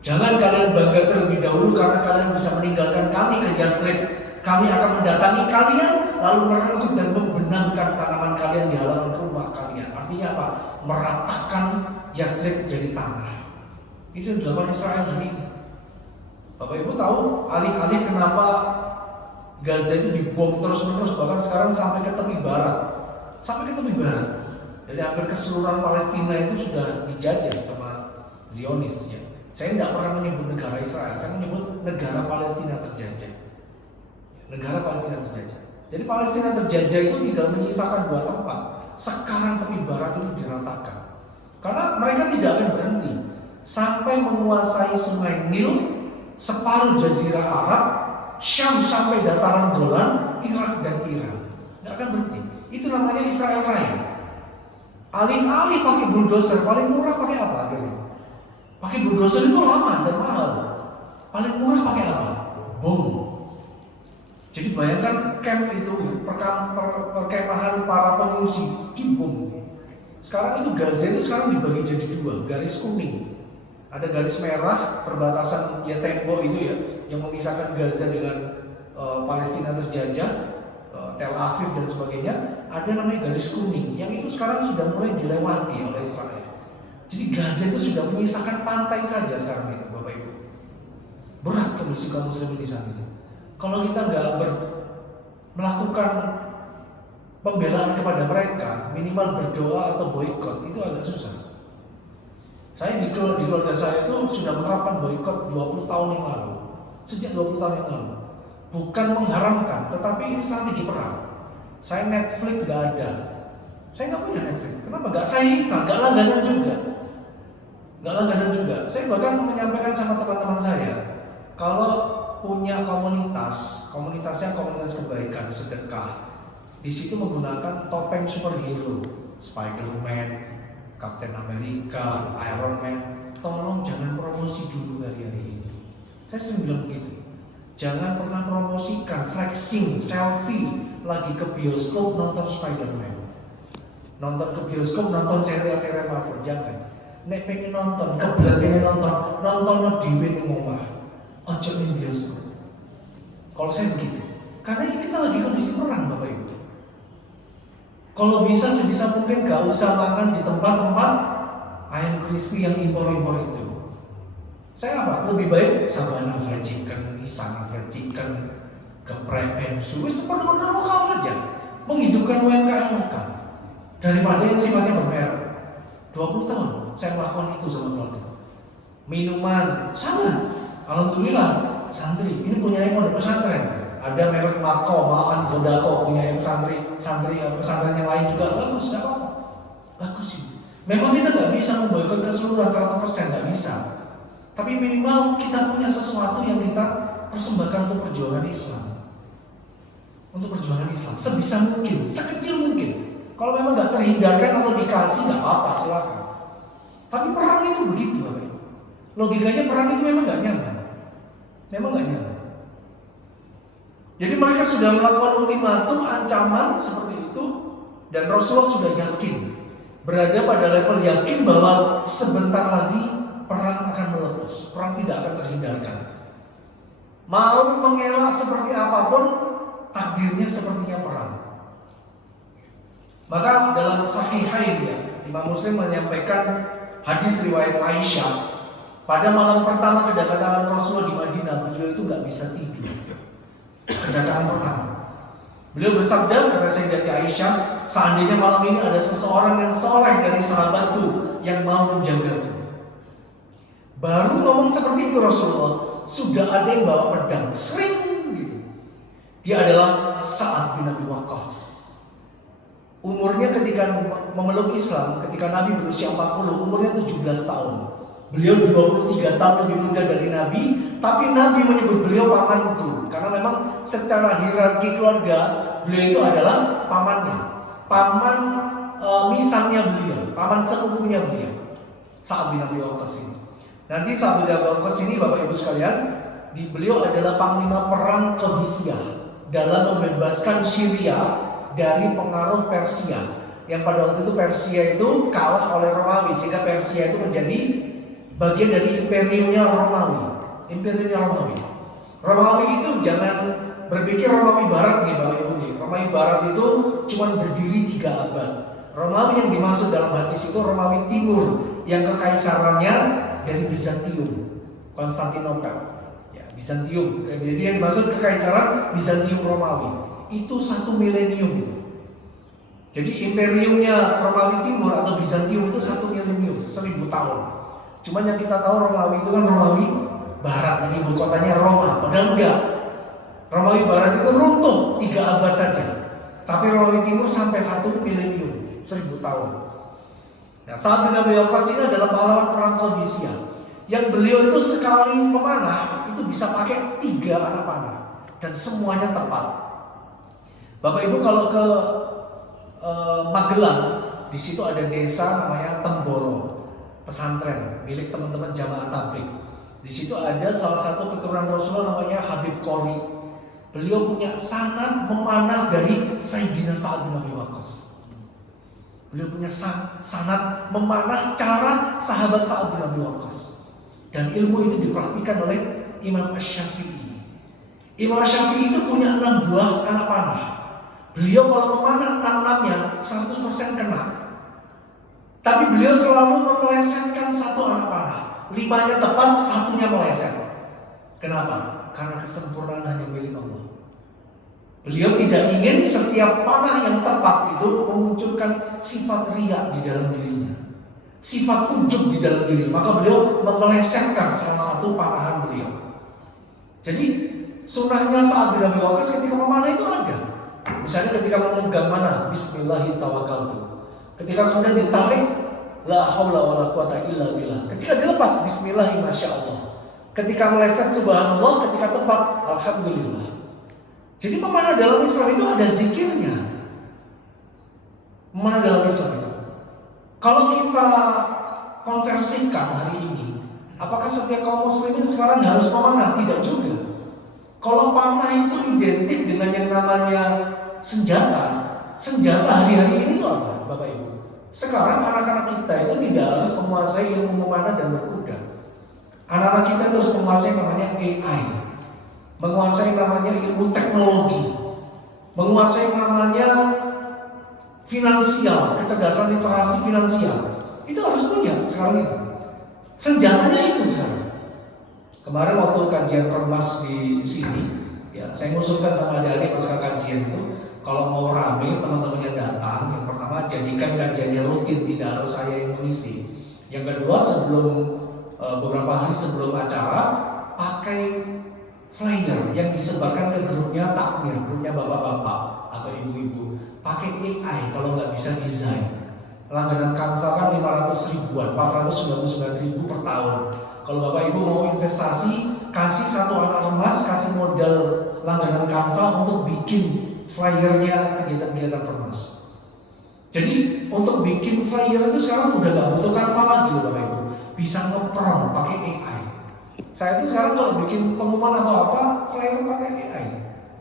Jangan kalian bangga terlebih dahulu karena kalian bisa meninggalkan kami ke Yasrib. Kami akan mendatangi kalian lalu merenggut dan membenangkan tanaman kalian di halaman rumah kalian. Artinya apa? Meratakan Yasrib jadi tanah. Itu yang dilakukan Israel hari ini. Bapak Ibu tahu alih-alih kenapa Gaza itu dibom terus-menerus, bahkan sekarang sampai ke tepi barat. Sampai ke tepi barat. Jadi hampir keseluruhan Palestina itu sudah dijajah sama Zionis ya. Saya tidak pernah menyebut negara Israel, saya menyebut negara Palestina terjajah. Negara Palestina terjajah. Jadi Palestina terjajah itu tidak menyisakan dua tempat. Sekarang tepi barat itu diratakan. Karena mereka tidak akan berhenti sampai menguasai Sungai Nil, separuh Jazirah Arab, Syam sampai dataran Golan, Irak dan Iran. Tidak akan berhenti. Itu namanya Israel Raya. Alih-alih pakai bulldozer, paling murah pakai apa? Pakai bulldozer itu lama dan mahal. Paling murah pakai apa? Bom. Jadi bayangkan camp itu, perkemahan para pengungsi dibom. Sekarang itu Gaza itu sekarang dibagi jadi dua, garis kuning. Ada garis merah perbatasan ya tembok itu ya, yang memisahkan Gaza dengan Palestina terjajah, Tel Aviv dan sebagainya. Ada namanya garis kuning, yang itu sekarang sudah mulai dilewati oleh Israel. Jadi Gaza itu sudah menyisakan pantai saja sekarang itu, Bapak Ibu. Berat kondisi kaum muslimin di sana itu. Kalau kita nggak melakukan pembelaan kepada mereka, minimal berdoa atau boikot, itu agak susah. Saya di keluarga saya itu sudah menerapkan boikot 20 tahun yang lalu. Sejak 20 tahun yang lalu. Bukan mengharamkan, tetapi ini strategi perang. Saya Netflix nggak ada. Saya nggak punya Netflix. Kenapa? Nggak saya install, nggak langganan juga. Nggak langganan juga. Saya bahkan menyampaikan sama teman-teman saya, kalau punya komunitasnya komunitas kebaikan, sedekah, di situ menggunakan topeng superhero, Spider-Man, Captain America, Iron Man, tolong jangan promosi dulu hari-hari ini. Saya sering bilang begitu. Jangan pernah promosikan, flexing, selfie, lagi ke bioskop nonton Spider-Man, nonton ke bioskop nonton serial-serial Marvel, jangan. Nek pengen nonton, kebelangan nonton dhewe ning omah. Ojo ning bioskop. Kalau saya begitu, karena kita lagi kondisi perang, Bapak Ibu. Kalau bisa sebisa mungkin gak usah makan di tempat-tempat ayam crispy yang impor-impor itu. Saya apa? Lebih baik Sabana fried chicken, Isana fried chicken, geprek ensu, produk-produk lokal saja, menghidupkan UMKM lokal daripada yang sifatnya bermerek. 20 tahun saya melakukan itu sama keluarga. Minuman sama, alhamdulillah Santri, ini punya pondok pesantren. Ada merek Mako, Mahan, Godako, punya santri pesantren yang lain juga bagus, nggak apa-apa. Bagus sih. Memang kita nggak bisa memboikot keseluruhan 100%, nggak bisa. Tapi minimal kita punya sesuatu yang kita persembahkan untuk perjuangan Islam. Untuk perjuangan Islam, sebisa mungkin, sekecil mungkin. Kalau memang nggak terhindarkan atau dikasih, nggak apa-apa, silakan. Tapi perang itu begitu, Bapak. Logikanya perang itu memang nggak nyaman. Memang nggak nyaman. Jadi mereka sudah melakukan ultimatum, ancaman seperti itu, dan Rasulullah sudah yakin, berada pada level yakin bahwa sebentar lagi perang akan meletus, perang tidak akan terhindarkan. Mau mengelak seperti apapun, takdirnya sepertinya perang. Maka dalam Sahihain ya, Imam Muslim menyampaikan hadis riwayat Aisyah, pada malam pertama kedatangan Rasulullah di Madinah, beliau itu nggak bisa tidur. Kedatangan pertama, beliau bersabda, kata Sayyidati Aisyah, seandainya malam ini ada seseorang yang soleh dari sahabatku yang mau menjagaku. Baru ngomong seperti itu Rasulullah, sudah ada yang bawa pedang, sering gitu. Dia adalah Sa'ad bin Abi Waqqas. Umurnya ketika memeluk Islam, ketika Nabi berusia 40, umurnya 17 tahun. Beliau 23 tahun lebih muda dari Nabi, tapi Nabi menyebut beliau pamanku. Karena memang secara hierarki keluarga, beliau itu adalah pamannya. Paman misalnya beliau, paman sepupunya beliau, Sa'ad bin Abi Waqqas ini. Nanti Sa'ad bin Abi Waqqas ini, Bapak Ibu sekalian, beliau adalah panglima perang Qadisiyah dalam membebaskan Syria dari pengaruh Persia. Yang pada waktu itu Persia itu kalah oleh Romawi, sehingga Persia itu menjadi bagian dari imperiumnya Romawi. Imperiumnya Romawi. Romawi itu jangan berpikir Romawi Barat nih Bapak Ibu nih. Romawi Barat itu cuma berdiri 3 abad. Romawi yang dimaksud dalam hadis itu Romawi Timur yang kekaisarannya dari Bizantium, Konstantinopel. Ya, Bizantium. Jadi yang dimaksud kekaisaran Bizantium Romawi. Itu 1 milenium. Jadi imperiumnya Romawi Timur atau Bizantium itu 1 milenium, 1000 tahun. Cuman yang kita tahu Romawi itu kan Romawi Barat, jadi ibu kotanya Roma. Padahal enggak. Romawi Barat itu runtuh 3 abad saja. Tapi Romawi Timur sampai 1 milenium, 1000 tahun. Nah, Sa'ad bin Abi Waqqas ini adalah pahlawan perang Qadisiyah. Yang beliau itu sekali memanah itu bisa pakai 3 anak panah dan semuanya tepat. Bapak Ibu kalau ke Magelang, di situ ada desa namanya Temboro, pesantren milik teman-teman jamaah tabligh. Di situ ada salah satu keturunan Rasulullah namanya Habib Qori. Beliau punya sanad memanah dari Sayyidina Sa'ad bin Abi Waqqas. Beliau punya sanad memanah cara sahabat Sa'ad bin Abi Waqqas. Dan ilmu itu diperhatikan oleh Imam Asy-Syafi'i. Imam Asy-Syafi'i itu punya 6 buah anak panah. Beliau kalau memanah 6-6-nya 100% kena. Tapi beliau selalu melesetkan 1 anak panah. 5-nya tepat, 1-nya meleset. Kenapa? Karena kesempurnaan hanya milik Allah. Beliau tidak ingin setiap panah yang tepat itu memunculkan sifat riya di dalam dirinya, sifat ujub di dalam diri. Maka beliau memelesetkan salah satu panahan beliau. Jadi sunnahnya Sa'ad bin Abi Waqqas ketika memanah itu ada. Misalnya ketika memegang mana, Bismillahirrahmanirrahim. Ketika kemudian ditarik, la haula wala quwata illa billah. Ketika dilepas, Bismillah, masya Allah. Ketika meleset, subhanallah. Ketika tepat, alhamdulillah. Jadi memanah dalam Islam itu ada zikirnya. Memanah dalam Islam itu. Kalau kita konversikan hari ini, apakah setiap kaum muslimin sekarang harus memanah? Tidak juga. Kalau panah itu identik dengan yang namanya senjata. Senjata hari-hari ini itu apa, Bapak Ibu? Sekarang anak-anak kita itu tidak harus menguasai ilmu memanah dan berkuda. Anak-anak kita harus menguasai namanya AI, menguasai namanya ilmu teknologi, menguasai namanya finansial, kecerdasan literasi finansial. Itu harus punya sekarang itu. Senjatanya itu sekarang. Kemarin waktu kajian Permas di sini, ya saya ngusulkan sama adik-adik pasca kajian itu, kalau mau rame teman-temannya datang, yang pertama jadikan kajiannya rutin, tidak harus saya yang mengisi. Yang kedua, sebelum beberapa hari sebelum acara, pakai flyer yang disebarkan ke grupnya takmir, grupnya bapak-bapak atau ibu-ibu, pakai AI kalau nggak bisa desain. Langganan Canva kan 500 ribuan, 499 ribu per tahun. Kalau bapak ibu mau investasi, kasih satu anak emas, kasih modal langganan Canva untuk bikin flyernya kegiatan-kegiatan Permas. Jadi untuk bikin flyer itu sekarang udah nggak butuh Canva lagi loh bapak ibu, bisa nge-prompt pakai AI. Saya itu sekarang kalau bikin pengumuman atau apa, flyer pakai AI,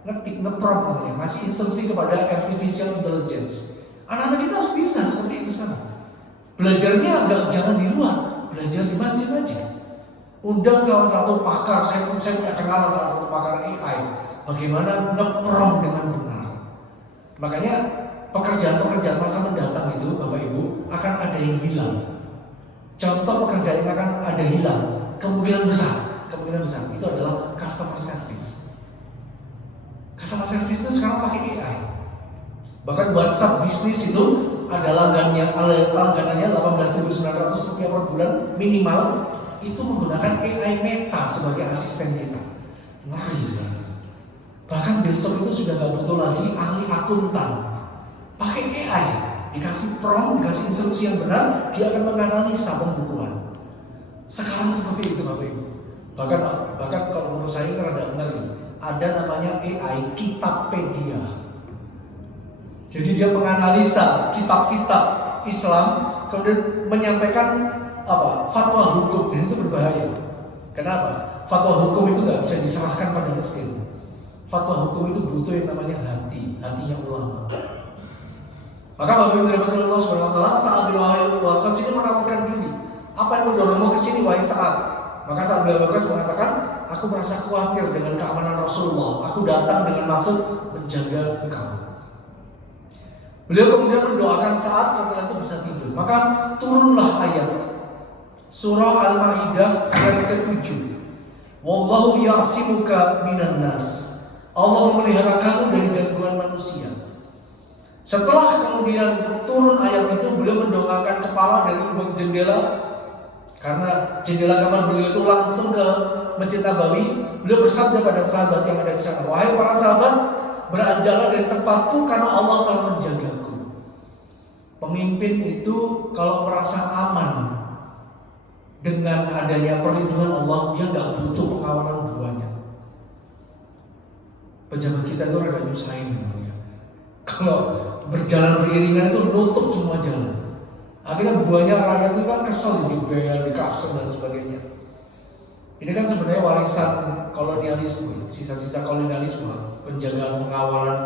ngetik, nge-prompt namanya, ngasih instruksi kepada artificial intelligence. Anak-anak kita harus bisa seperti itu sekarang. Belajarnya jangan di luar, belajar di masjid aja. Undang salah satu pakar, saya punya kenalan salah satu pakar AI, bagaimana nge-prompt dengan benar. Makanya pekerjaan-pekerjaan masa mendatang itu Bapak Ibu akan ada yang hilang. Contoh pekerjaan yang akan ada hilang, kemungkinan besar itu adalah customer service. Customer service itu sekarang pakai AI. Bahkan WhatsApp bisnis itu ada langganannya 18.900 rupiah per bulan minimal, itu menggunakan AI Meta sebagai asisten kita. Ngeri ya. Bahkan besok itu sudah gak butuh lagi ahli akuntan, pakai AI, dikasih prompt, dikasih instruksi yang benar, dia akan menganalisa pembukuan. Sekarang seperti itu Bapak Ibu. Bahkan kalau menurut saya ini rada ngeri. Ada namanya AI Kitabpedia. Jadi dia menganalisa kitab-kitab Islam, kemudian menyampaikan fatwa hukum, dan itu berbahaya. Kenapa? Fatwa hukum itu nggak bisa diserahkan pada mesin. Fatwa hukum itu butuh yang namanya hatinya ulama. Maka Bapak Ibu dirahmati Allah Subhanahu wa taala, Sa'ad bin Abi Waqqas ini menawarkan diri. Apa yang mendorongmu ke sini wahai Sa'ad? Maka Sa'ad bin Abi Waqqas mengatakan, aku merasa khawatir dengan keamanan Rasulullah. Aku datang dengan maksud menjaga engkau. Beliau kemudian mendoakan Sa'ad, setelah itu bisa tidur. Maka turunlah ayat Surah Al-Maidah ayat ke-7. Wallahu ya'simuka minan nas. Allah memelihara kamu dari gangguan manusia. Setelah kemudian turun ayat itu, beliau mendongakkan kepala dari lubang jendela, karena jendela kamar beliau itu langsung ke Masjid Nabawi. Beliau bersabda pada sahabat yang ada di sana, wahai para sahabat, beranjaklah dari tempatku karena Allah telah menjagaku. Pemimpin itu kalau merasa aman dengan adanya perlindungan Allah, dia nggak butuh pengawalan buahnya. Pejabat kita itu rada nyusahin namanya. Kalau berjalan beriringan itu nutup semua jalan. Akhirnya buahnya rakyat itu kan kesel, dibel, dikasih dan sebagainya. Ini kan sebenarnya warisan kolonialisme, sisa-sisa kolonialisme, penjagaan pengawalan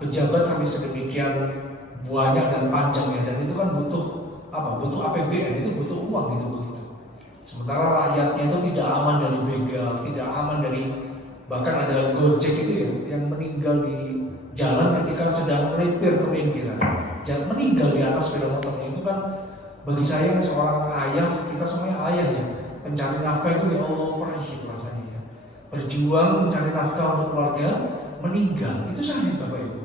pejabat sampai sedemikian banyak dan panjangnya, dan itu kan butuh APBN, itu butuh uang gitu. Sementara rakyatnya itu tidak aman dari begal, tidak aman dari, bahkan ada Gojek itu ya yang meninggal di jalan ketika sedang melipir ke pinggiran, meninggal di atas sepeda motornya. Itu kan bagi saya seorang ayah, kita semuanya ayah ya, mencari nafkah itu ya Allah perih rasanya ya. Berjuang mencari nafkah untuk keluarga, meninggal, itu syahid Bapak Ibu.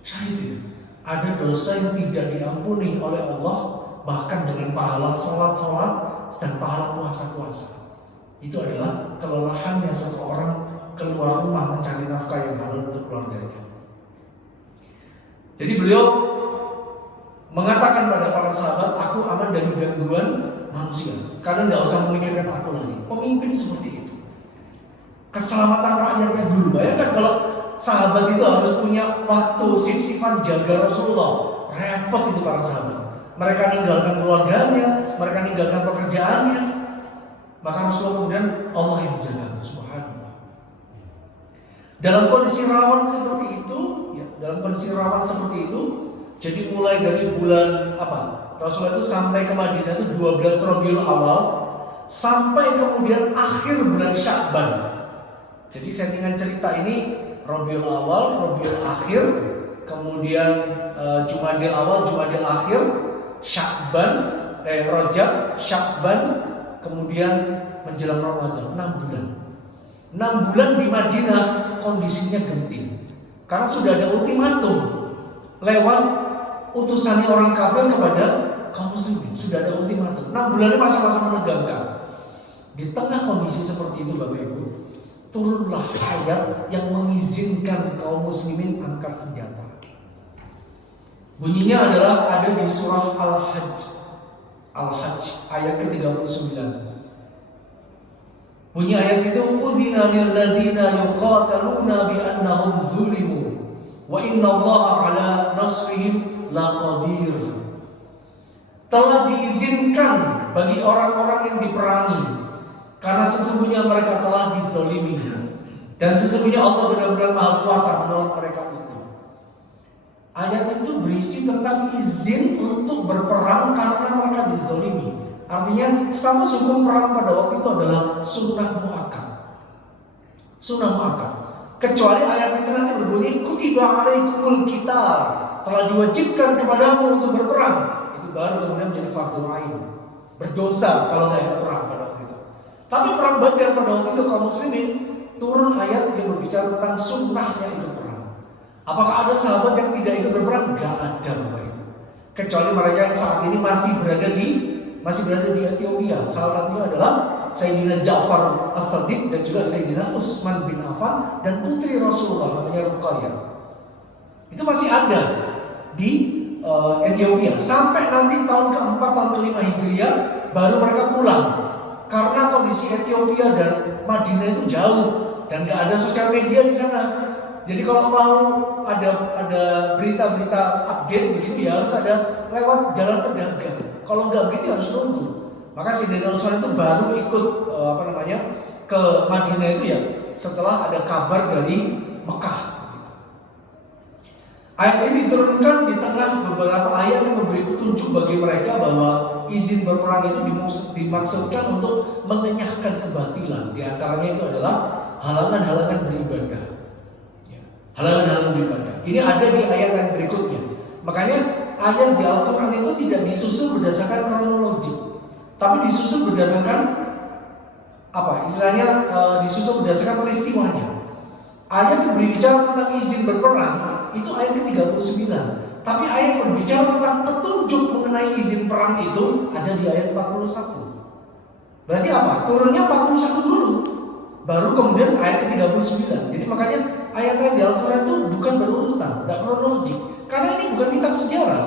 Syahid itu ada dosa yang tidak diampuni oleh Allah, bahkan dengan pahala sholat dan pahala puasa. Itu adalah kelelahannya seseorang keluar rumah mencari nafkah yang halal untuk keluarganya. Jadi beliau mengatakan pada para sahabat, aku aman dari gangguan manusia, kalian nggak usah memikirkan aku lagi. Pemimpin seperti itu, keselamatan rakyatnya dulu. Bayangkan kalau sahabat itu harus punya waktu sif-sifan jaga Rasulullah, repot itu para sahabat. Mereka ninggalkan keluarganya, mereka ninggalkan pekerjaannya, maka Rasulullah kemudian Allah yang menjaga. Subhanallah. Dalam kondisi rawan seperti itu, jadi mulai dari bulan Rasulullah itu sampai ke Madinah itu 12 Rabiul Awal sampai kemudian akhir bulan Sya'ban. Jadi settingan cerita ini Rabiul Awal, Rabiul Akhir, kemudian Jumadil Awal, Jumadil Akhir, Sya'ban, Rajab, Sya'ban, kemudian menjelang Ramadan, 6 bulan. 6 bulan di Madinah kondisinya genting. Karena sudah ada ultimatum lewat utusannya orang kafir kepada kaum muslimin, sudah ada ultimatum. 6 bulan ini masa-masa menegangkan. Di tengah kondisi seperti itu Bapak Ibu, turunlah ayat yang mengizinkan kaum muslimin angkat senjata. Bunyinya adalah ada di surah Al-Hajj ayat ke-39. Bunyi ayat itu, "Udzina lil ladzina yuqataluna bi annahum zulimu wa innallaha 'ala nasrihim laqadir." Telah diizinkan bagi orang-orang yang diperangi karena sesungguhnya mereka telah dizalimi, dan sesungguhnya Allah benar-benar Maha Kuasa menolong mereka itu. Ayat itu berisi tentang izin untuk berperang karena mereka dizalimi. Artinya status hukum perang pada waktu itu adalah sunnah muakkad. Sunnah muakkad. Kecuali ayat itu nanti berbunyi, "Kutiba alaikumul qital." Telah diwajibkan kepadamu untuk berperang. Itu baru kemudian menjadi fardhu ain. Berdosa kalau nggak ikut perang pada waktu itu. Tapi perang Badar pada waktu itu kaum muslimin turun ayat yang berbicara tentang sunnahnya ikut perang. Apakah ada sahabat yang tidak ikut berperang? Gak ada, Bapak Ibu. Kecuali mereka yang saat ini masih berada di Ethiopia. Salah satunya adalah Sayyidina Ja'far As-Shadiq dan juga Sayyidina Utsman bin Affan dan putri Rasulullah namanya Ruqayyah. Itu masih ada di Ethiopia sampai nanti tahun ke-4 tahun ke-5 Hijriah baru mereka pulang. Karena kondisi Ethiopia dan Madinah itu jauh dan nggak ada sosial media di sana. Jadi kalau mau ada berita-berita update begitu ya harus ada lewat jalan pedagang. Kalau nggak begitu harus nunggu. Maka Sayyidina Utsman itu baru ikut ke Madinah itu ya setelah ada kabar dari Mekah. Ayat ini diturunkan di tengah beberapa ayat yang memberi petunjuk bagi mereka bahwa izin berperang itu dimaksudkan untuk mengenyahkan kebatilan. Di antaranya itu adalah halangan-halangan beribadah. Halangan-halangan beribadah. Ini ada di ayat yang berikutnya. Makanya ayat di Al-Quran itu tidak disusun berdasarkan kronologi, tapi disusun berdasarkan disusun berdasarkan peristiwanya. Ayat yang berbicara tentang izin berperang itu ayat ke-39. Tapi ayat yang berbicara tentang petunjuk mengenai izin perang itu ada di ayat 41. Berarti apa? Turunnya 41 dulu, baru kemudian ayat ke-39. Jadi makanya ayat-ayat di Al-Quran itu bukan berurutan, tidak kronologik. Karena ini bukan kitab sejarah.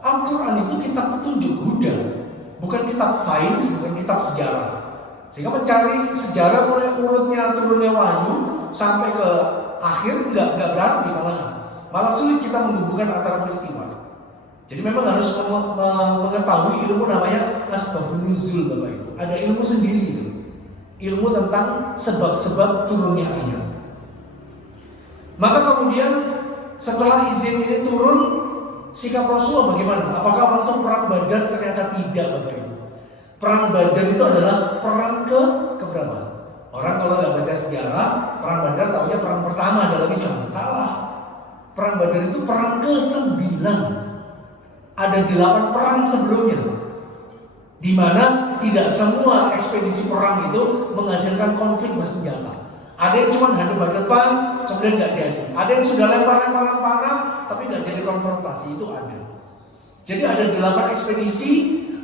Al-Quran itu kitab petunjuk Huda, bukan kitab sains, bukan kitab sejarah. Sehingga mencari sejarah mulai urutnya turunnya wahyu sampai ke akhir nggak berarti, malah sulit kita menghubungkan antara peristiwa. Jadi memang harus mengetahui ilmu namanya asbabun nuzul, Bapak Ibu. Ada ilmu sendiri, ilmu tentang sebab-sebab turunnya ayat. Maka kemudian setelah izin ini turun, sikap Rasulullah bagaimana? Apakah langsung perang Badar? Ternyata tidak, Bapak Ibu. Perang Badar itu adalah perang keberapa? Orang kalau nggak baca sejarah, perang Badar taunya perang pertama dalam Islam. Salah. Perang Badar itu perang ke-9. Ada 8 perang sebelumnya, di mana tidak semua ekspedisi perang itu menghasilkan konflik bersenjata. Ada yang cuma hadap-hadapan, kemudian nggak jadi. Ada yang sudah lempar-lemparan panah, tapi nggak jadi konfrontasi, itu ada. Jadi ada 8 ekspedisi,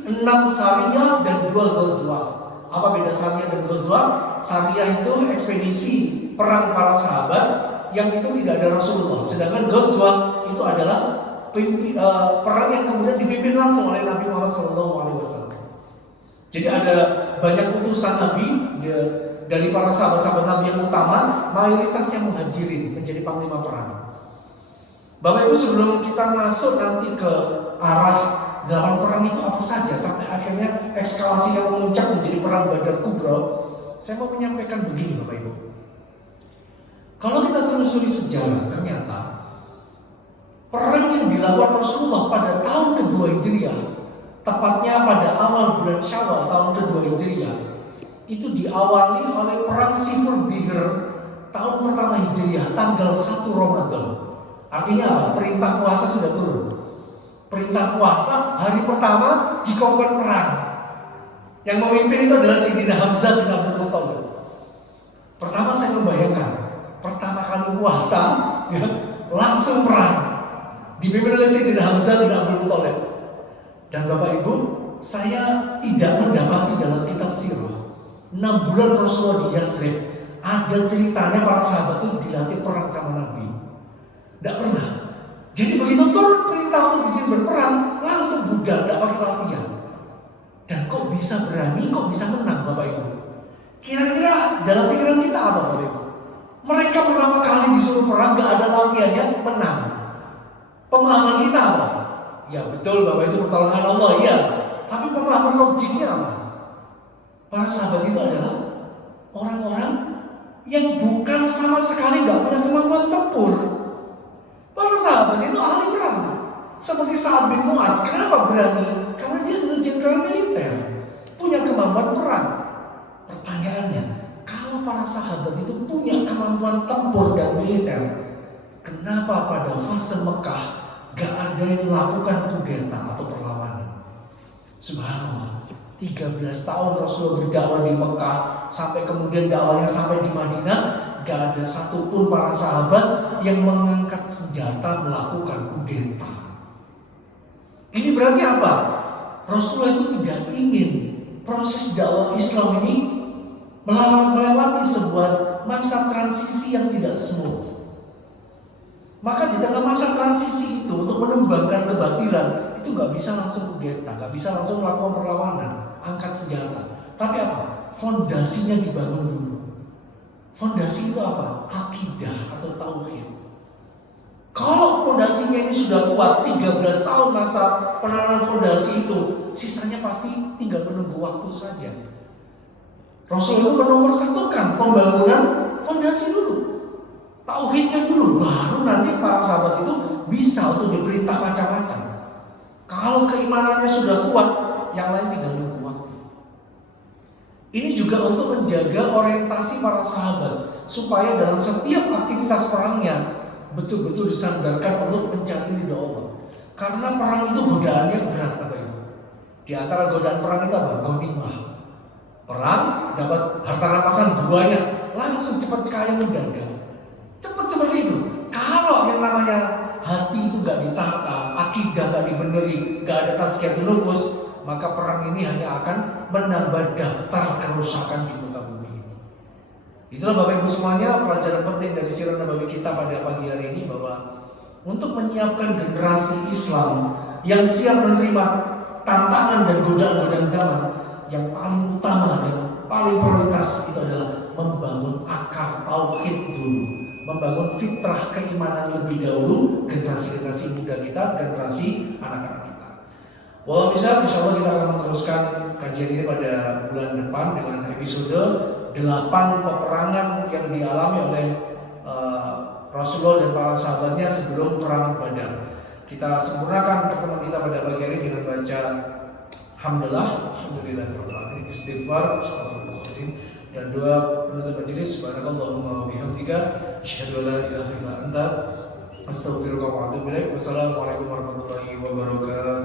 6 Sariyah dan 2 Ghazwah. Apa beda Sariyah dan Ghazwah? Sariyah itu ekspedisi perang para sahabat yang itu tidak ada Rasulullah. Sedangkan Ghazwah itu adalah perang yang kemudian dipimpin langsung oleh Nabi Muhammad SAW. Jadi ada banyak utusan Nabi dari para sahabat-sahabat Nabi yang utama, mayoritasnya muhajirin menjadi panglima perang. Bapak Ibu, sebelum kita masuk nanti ke arah 8 perang itu apa saja sampai akhirnya eskalasinya memuncak menjadi perang Badar Kubra, saya mau menyampaikan begini, Bapak Ibu. Kalau kita telusuri sejarah, ternyata perang yang dilakukan Rasulullah pada tahun kedua Hijriah, tepatnya pada awal bulan Syawal tahun kedua Hijriah, itu diawali oleh perang Sifur Bihr tahun pertama Hijriah, tanggal 1 Ramadan. Artinya apa? Perintah puasa sudah turun. Perintah puasa hari pertama dikongkon perang. Yang memimpin itu adalah Sayyidina Hamzah bin Abdul Muthalib. Pertama saya membayangkan, pertama kali puasa ya, langsung perang, dipimpin oleh Sayyidina Hamzah bin Abdul Muthalib. Dan Bapak Ibu, saya tidak mendapati dalam kitab sirah 6 bulan Rasulullah di Yasrib ada ceritanya para sahabat itu dilatih perang sama Nabi? Tidak pernah. Jadi begitu turun perintah untuk bisa berperang, langsung budak, tidak pakai latihan. Dan kok bisa berani, kok bisa menang Bapak Ibu? Kira-kira dalam pikiran kita apa Bapak Ibu? Mereka pertama kali disuruh perang, gak ada latihannya, menang. Pemahaman kita apa? Ya betul Bapak, itu pertolongan Allah, iya. Tapi pemahaman logiknya apa? Para sahabat itu adalah orang-orang yang bukan sama sekali gak punya kemampuan tempur. Para sahabat itu ahli perang. Seperti Sa'ad bin Mu'adz, kenapa berani? Karena dia adalah jenderal militer, punya kemampuan perang. Pertanyaannya, kalau para sahabat itu punya kemampuan tempur dan militer, kenapa pada fase Mekah gak ada yang melakukan kudeta atau perlawanan? Subhanallah, 13 tahun Rasulullah berdakwah di Mekah, sampai kemudian dakwahnya sampai di Madinah, gak ada satupun para sahabat yang mengangkat senjata melakukan kudeta. Ini berarti apa? Rasulullah itu tidak ingin proses dakwah Islam ini melewati sebuah masa transisi yang tidak smooth. Maka di tengah masa transisi itu, untuk menembangkan kebatilan, itu gak bisa langsung kudeta, gak bisa langsung melakukan perlawanan, angkat senjata. Tapi apa? Fondasinya dibangun dulu. Fondasi itu apa? Akidah atau tauhid. Kalau fondasinya ini sudah kuat, 13 tahun masa penanaman fondasi itu, sisanya pasti tinggal menunggu waktu saja. Rasul itu menomorsatukan pembangunan fondasi dulu, tauhidnya dulu, baru nanti para sahabat itu bisa untuk diperintah macam-macam. Kalau keimanannya sudah kuat, yang lain tinggal menunggu waktu. Ini juga untuk menjaga orientasi para sahabat, supaya dalam setiap aktivitas perangnya betul-betul disandarkan untuk mencari ridha Allah. Karena perang itu godaannya berat Bapak Ibu. Di antara godaan perang itu apa? Ghanimah. Perang dapat harta rampasan banyak, langsung cepat kaya mendadak. Cepat seperti itu. Kalau yang namanya hati itu gak ditata, akidah gak dibeneri, gak ada tazkiyatun nufus, maka perang ini hanya akan menambah daftar kerusakan di muka bumi ini. Itulah Bapak Ibu semuanya pelajaran penting dari sirah Nabawi kita pada pagi hari ini, bahwa untuk menyiapkan generasi Islam yang siap menerima tantangan dan godaan-godaan zaman, yang paling utama dan paling prioritas itu adalah membangun akar tauhid dulu, membangun fitrah keimanan lebih dahulu generasi-generasi muda kita, generasi anak-anak kita. Walau bisa, insya Allah kita akan meneruskan kajian ini pada bulan depan dengan episode 8 peperangan yang dialami oleh Rasulullah dan para sahabatnya sebelum perang Badar. Kita sempurnakan pertemuan kita pada pagi hari dengan baca Alhamdulillah, istighfar, astagfirullahaladzim, dan doa penutup majelis. Subhanakallahumma wa bihamdika, asyhadu an la ilaha illa anta, astaghfiruka wa atubu ilaik. Wassalamualaikum warahmatullahi wabarakatuh.